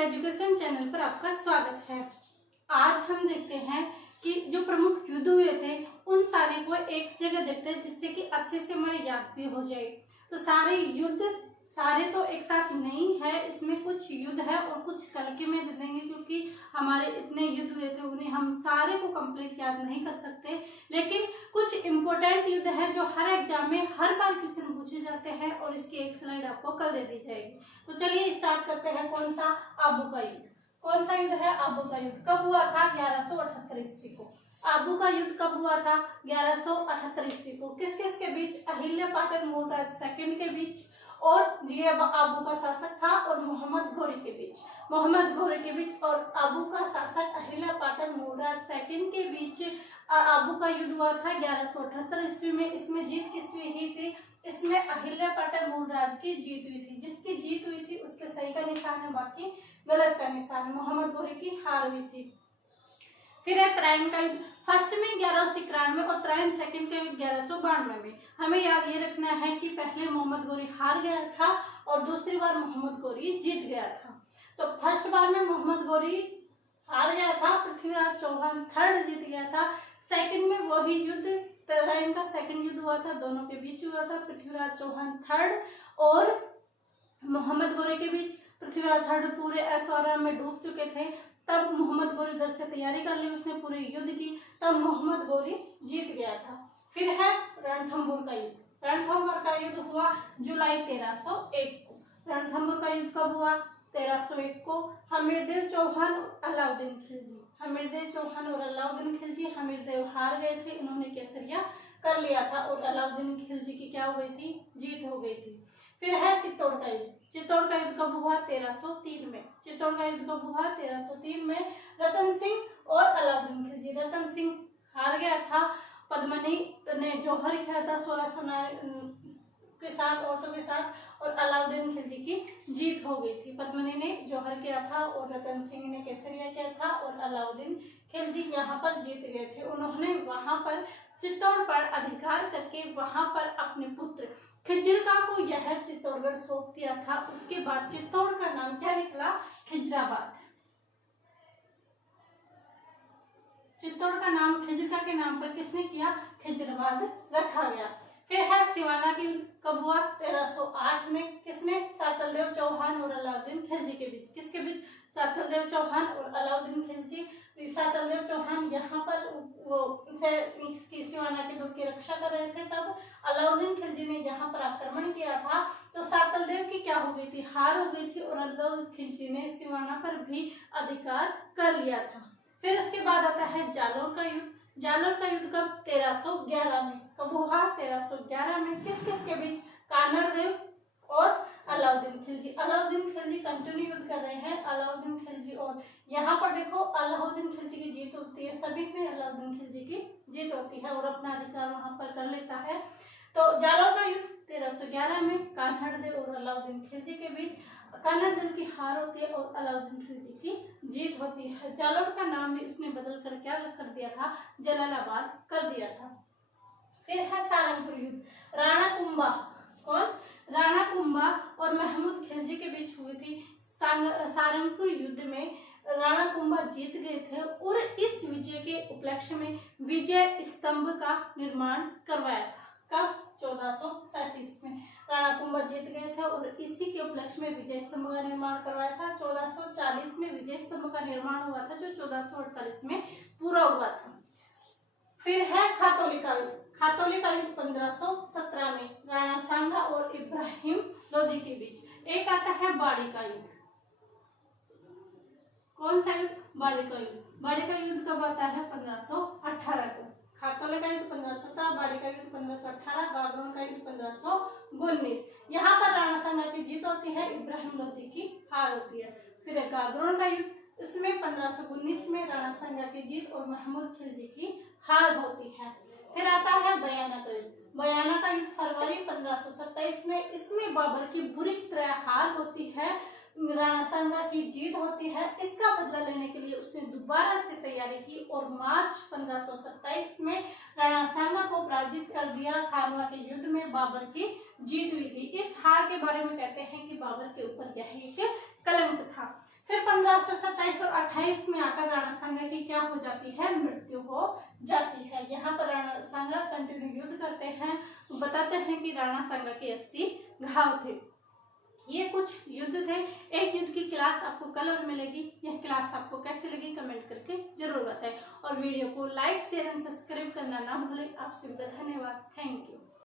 Education channel पर आपका स्वागत है। आज हम देखते हैं कि जो प्रमुख युद्ध हुए थे उन सारे को एक जगह देखते हैं जिससे कि अच्छे से हमारे याद भी हो जाए। तो सारे युद्ध सारे तो एक साथ नहीं है, इसमें कुछ युद्ध है और कुछ कल के में दे देंगे क्योंकि हमारे इतने युद्ध हुए थे उन्हें हम सारे को कंप्लीट याद नहीं कर सकते। लेकिन कुछ इम्पोर्टेंट युद्ध है जो हर एग्जाम में हर बार क्वेश्चन पूछे जाते हैं और इसकी एक स्लाइड आपको कल दे दी जाएगी। तो चलिए स्टार्ट करते हैं। कौन सा? आबू का युद्ध। कौन सा युद्ध है? आबू का युद्ध। कब हुआ था? 1178 ईस्वी को। आबू का युद्ध कब हुआ था? 1178 ईस्वी को। किस किस के बीच? अहिल्या पाटन मूलराज सेकंड के बीच और ये आबू का शासक था और मोहम्मद घोरी के बीच। मोहम्मद घोरी के बीच और आबू का शासक अहिल्या पाटन मूलराज सेकंड के बीच आबू का युद्ध हुआ था 1178 ईस्वी में। इसमें जीत किसकी हुई थी? इसमें अहिल्या पाटन मूलराज की जीत हुई थी। जिसकी जीत हुई थी उसके सही का निशान है, बाकी गलत का निशान है। मोहम्मद घोरी की हार हुई थी। फिर है त्राइन का युद्ध। फर्स्ट में 1191 और त्राइन सेकंड का युद्ध 1192 में। हमें याद ये रखना है कि पहले मोहम्मद घोरी हार गया था और दूसरी बार मोहम्मद घोरी जीत गया था। तो फर्स्ट बार में मोहम्मद घोरी हार गया था, पृथ्वीराज चौहान थर्ड जीत गया था। सेकंड में वही युद्ध त्राइन का सेकंड युद्ध हुआ था, दोनों के बीच हुआ था। पृथ्वीराज चौहान थर्ड और मोहम्मद घोरी के बीच। पृथ्वीराज थर्ड पूरे ऐश्वर्या में डूब चुके थे, तब मोहम्मद घोरी उधर से तैयारी कर ली, उसने पूरे युद्ध की, तब मोहम्मद घोरी जीत गया था। फिर है रणथंभौर का युद्ध। रणथंभौर का युद्ध हुआ जुलाई 1301 को। रणथंभौर का युद्ध कब हुआ? 1301 को। हमीरदेव चौहान और अलाउद्दीन खिलजी। हमीरदेव चौहान और अलाउद्दीन खिलजी। हमीरदेव हार गए थे, इन्होंने केसरिया कर लिया था और अलाउद्दीन खिलजी की क्या हो गई थी? जीत हो गई थी। फिर है चित्तौड़ का युद्ध। चित्तौड़ का युद्ध कब हुआ? 1303 में। चित्तौड़ का युद्ध कब हुआ? 1303 में। रतन सिंह और अलाउद्दीन खिलजी। रतन सिंह हार गया था, पद्मनी ने जौहर किया था 1600 के साथ औरतों के साथ, और अलाउद्दीन खिलजी की जीत हो गई थी। पद्मनी ने जौहर किया था और रतन सिंह ने केसरिया किया था और अलाउद्दीन खिलजी यहाँ पर जीत गए थे। उन्होंने वहां पर चित्तौड़ पर अधिकार करके वहां पर अपने पुत्र खिजरका को यह चित्तौड़गढ़ सौंप दिया था। उसके बाद चित्तौड़ का नाम क्या निकला? खिजराबाद। चित्तौड़ का नाम खिजरका के नाम पर किसने किया? खिजराबाद रखा गया। फिर है सिवाना की युद्ध। कब हुआ? 1308 में। किसने? सातलदेव चौहान और अलाउद्दीन खिलजी के बीच। किसके बीच? सातलदेव चौहान और अलाउद्दीन खिलजी। सातलदेव चौहान यहाँ पर वो सिवाना के दुर्ग की रक्षा कर रहे थे, तब अलाउद्दीन खिलजी ने यहाँ पर आक्रमण किया था। तो सातलदेव की क्या हो गई थी? हार हो गई थी और अलाउद्दीन खिलजी ने सिवाना पर भी अधिकार कर लिया था। फिर उसके बाद आता है जालोर का युद्ध। जालोर का युद्ध कब? 1311 में। कब हुआ? 1311 में। किस किस के बीच? कानड़ देव और अलाउद्दीन खिलजी। अलाउद्दीन खिलजी कंटिन्यू युद्ध कर रहे हैं। अलाउद्दीन खिलजी और यहाँ पर देखो अलाउद्दीन खिलजी की जीत होती है, सभी में अलाउद्दीन खिलजी की जीत होती है और अपना अधिकार वहां पर कर लेता है। तो जालोर का युद्ध 1311 में कान्हड़ देव और अलाउद्दीन खिलजी के बीच। कान्हड़ देव की हार होती है और अलाउद्दीन खिलजी की जीत होती है। जालोर का नाम भी उसने बदल कर क्या कर दिया था? जलालाबाद कर दिया था। फिर है सारंगपुर युद्ध। राणा कुंभा। कौन? राणा कुंभा और महमूद खिलजी के बीच हुई थी। सारंगपुर युद्ध में राणा कुंभा जीत गए थे और इस विजय के उपलक्ष्य में विजय स्तंभ का निर्माण करवाया था। कब? 1437 में राणा कुंभा जीत गए थे और इसी के उपलक्ष्य में विजय स्तंभ का निर्माण करवाया था। 1440 में विजय स्तंभ का निर्माण हुआ था जो 1448 में पूरा हुआ था। फिर है खातौली का युद्ध। खातौली का युद्ध 1517 में राणा सांगा और इब्राहिम लोदी के बीच। एक आता है बाड़ी का युद्ध। कौन सा युद्ध? बाड़ी का युद्ध। बाड़ी का युद्ध कब आता है? 1518 को। खातौली का युद्ध 1517, बाड़ी का युद्ध 1518, गागरोन का युद्ध 1519। यहाँ पर राणा सांगा की जीत होती है, इब्राहिम लोदी की हार होती है। फिर गागरोन का युद्ध, इसमें 1519 में राणा सांगा की जीत और महमूद खिलजी की हार होती है। फिर आता है बयाना का युद्ध। बयाना का युद्ध फरवरी 1527 में। इसमें बाबर की बुरी तरह हार होती है, राणा सांगा की जीत होती है। इसका बदला लेने के लिए उसने दोबारा से तैयारी की और मार्च 1527 में राणा सांगा को पराजित कर दिया। खानवा के युद्ध में बाबर की जीत हुई थी। इस हार के बारे में कहते हैं कि बाबर के ऊपर यह एक कलंक था। फिर फिर 1527 और 28 में आकर राणा सांगा की क्या हो जाती है, मृत्यु हो जाती है। यहाँ पर राणा सांगा कंटिन्यू युद्ध करते हैं, बताते हैं कि राणा सांगा के 80 घाव थे। ये कुछ युद्ध थे। एक युद्ध की क्लास आपको कल और मिलेगी। यह क्लास आपको कैसे लगी कमेंट करके जरूर बताएं और वीडियो को लाइक शेयर एंड सब्सक्राइब करना ना भूलें। आप सभी का धन्यवाद। Thank you.